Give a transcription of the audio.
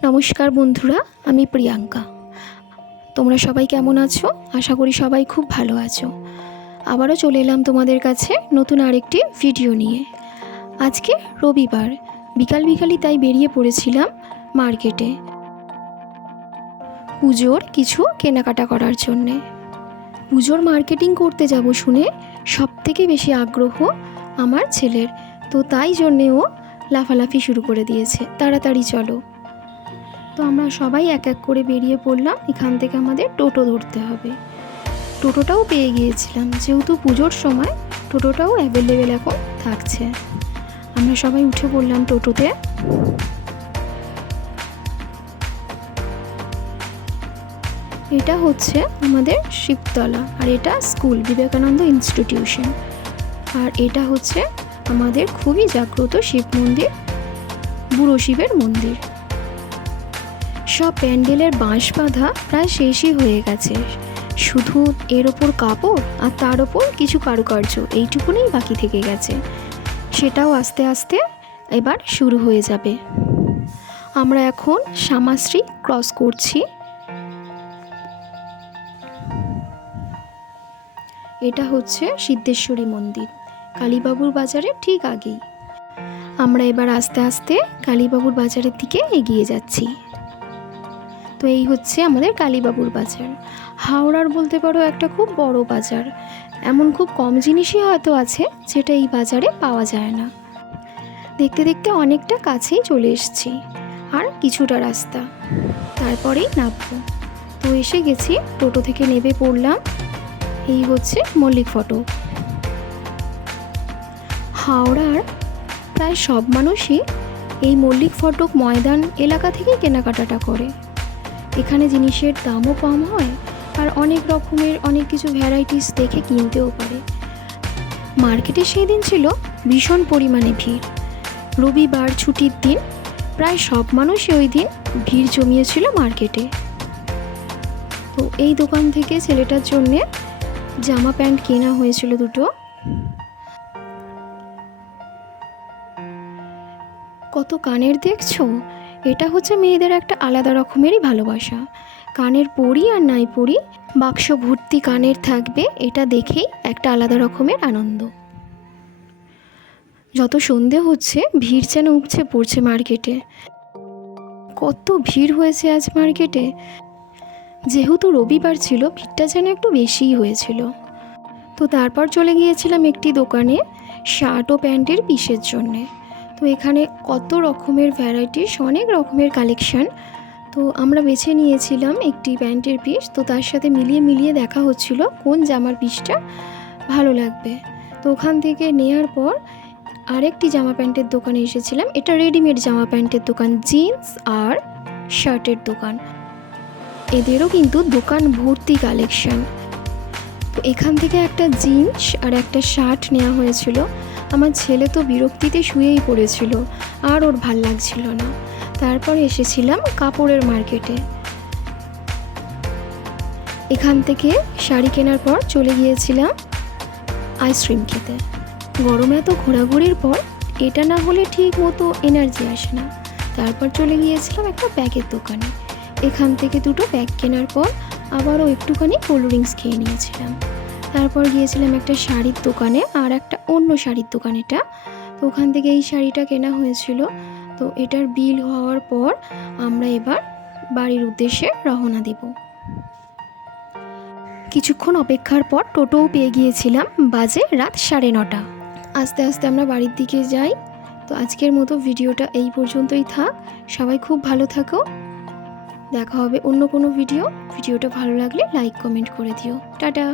নমস্কার বন্ধুরা, আমি প্রিয়াঙ্কা। তোমরা সবাই কেমন আছো? আশা করি সবাই খুব ভালো আছো। আবারও চলে এলাম তোমাদের কাছে নতুন আরেকটি ভিডিও নিয়ে। আজকে রবিবার, বিকালই তাই বেরিয়ে পড়েছিলাম মার্কেটে পুজোর কিছু কেনাকাটা করার জন্যে। পুজোর মার্কেটিং করতে যাব শুনে সবথেকে বেশি আগ্রহ আমার ছেলের, তো তাই জন্যে ও লাফালাফি শুরু করে দিয়েছে, তাড়াতাড়ি চলো। তো আমরা সবাই এক এক করে বেরিয়ে পড়লাম। এখান থেকে আমাদের টোটো ধরতে হবে। টোটোটাও পেয়ে গিয়েছিলাম, যেহেতু পুজোর সময় টোটোটাও অ্যাভেলেবেল এখন থাকছে। আমরা সবাই উঠে পড়লাম টোটোতে। এটা হচ্ছে আমাদের শিবতলা, আর এটা স্কুল বিবেকানন্দ ইনস্টিটিউশন। আর এটা হচ্ছে আমাদের খুবই জাগ্রত শিব মন্দির, বুড়ো শিবের মন্দির। সব প্যান্ডেলের বাঁশ বাঁধা প্রায় শেষই হয়ে গেছে, শুধু এর ওপর কাপড় আর তার ওপর কিছু কারুকার্য এইটুকুনি বাকি থেকে গেছে, সেটাও আস্তে আস্তে এবার শুরু হয়ে যাবে। আমরা এখন শ্যামাশ্রী ক্রস করছি। এটা হচ্ছে সিদ্ধেশ্বরী মন্দির, কালীবাবুর বাজারের ঠিক আগেই। আমরা এবার আস্তে আস্তে কালীবাবুর বাজারের দিকে এগিয়ে যাচ্ছি। তো এই হচ্ছে আমাদের কালীবাবুর বাজার। হাওড়ার বলতে পারো একটা খুব বড় বাজার। এমন খুব কম জিনিসই হয়তো আছে যেটা এই বাজারে পাওয়া যায় না। দেখতে দেখতে অনেকটা কাছেই চলে এসেছি, আর কিছুটা রাস্তা, তারপরেই নামবো। তো এসে গেছি, টোটো থেকে নেমে পড়লাম। এই হচ্ছে মল্লিক ফটক। হাওড়ার প্রায় সব মানুষই এই মল্লিক ফটক ময়দান এলাকা থেকেই কেনাকাটাটা করে। এখানে জিনিসের দামও কম হয়, আর অনেক রকমের অনেক কিছু ভ্যারাইটিস দেখে কিনতেও পারে। মার্কেটে সেই দিন ছিল ভীষণ পরিমাণে ভিড়। রবিবার ছুটির দিন, প্রায় সব মানুষই ওই দিন ভিড় জমিয়েছিল মার্কেটে। তো এই দোকান থেকে ছেলেটার জন্যে জামা প্যান্ট কেনা হয়েছিল দুটো। কত কানের দেখছো? এটা হচ্ছে মেয়েদের একটা আলাদা রকমেরই ভালোবাসা। কানের পরি আর নাই পরি, বাক্স ভর্তি কানের থাকবে, এটা দেখেই একটা আলাদা রকমের আনন্দ। যত সন্ধে হচ্ছে ভিড় যেন উপচে পড়ছে মার্কেটে। কত ভিড় হয়েছে আজ মার্কেটে। যেহেতু রবিবার ছিল, ভিড়টা যেন একটু বেশিই হয়েছিল। তো তারপর চলে গিয়েছিলাম একটি দোকানে শার্ট ও প্যান্টের পিসের জন্যে। তো এখানে কত রকমের ভ্যারাইটিস, অনেক রকমের কালেকশান। তো আমরা বেছে নিয়েছিলাম একটি প্যান্টের পিস। তো তার সাথে মিলিয়ে দেখা হচ্ছিল কোন জামার পিসটা ভালো লাগবে। তো ওখান থেকে নেওয়ার পর আরেকটি জামা প্যান্টের দোকানে এসেছিলাম। এটা রেডিমেড জামা প্যান্টের দোকান, জিন্স আর শার্টের দোকান। এদেরও কিন্তু দোকান ভর্তি কালেকশান। তো এখান থেকে একটা জিন্স আর একটা শার্ট নেওয়া হয়েছিল। আমার ছেলে তো বিরক্তিতে শুয়েই পড়েছিল, আর ওর ভাল লাগছিল না। তারপর এসেছিলাম কাপড়ের মার্কেটে। এখান থেকে শাড়ি কেনার পর চলে গিয়েছিলাম আইসক্রিম খেতে। গরমে এত ঘোরাঘুরির পর এটা না হলে ঠিক মতো এনার্জি আসে না। তারপর চলে গিয়েছিলাম একটা ব্যাগের দোকানে। এখান থেকে দুটো ব্যাগ কেনার পর আবারও একটুখানি কোল্ড ড্রিঙ্কস খেয়ে নিয়েছিলাম। তারপর গিয়েছিলাম একটা শাড়ির দোকানে, আর একটা অন্য শাড়ির দোকান এটা। তো ওখান থেকে এই শাড়িটা কেনা হয়েছিল। তো এটার বিল হওয়ার পর আমরা এবার বাড়ির উদ্দেশ্যে রওনা দেব। কিছুক্ষণ অপেক্ষার পর টোটোও পেয়ে গিয়েছিলাম। বাজে রাত 9:30। আস্তে আস্তে আমরা বাড়ির দিকে যাই। তো আজকের মতো ভিডিওটা এই পর্যন্তই থাক। সবাই খুব ভালো থাকো। দেখা হবে অন্য কোনো ভিডিওটা ভালো লাগলে লাইক কমেন্ট করে দিও। টাটা।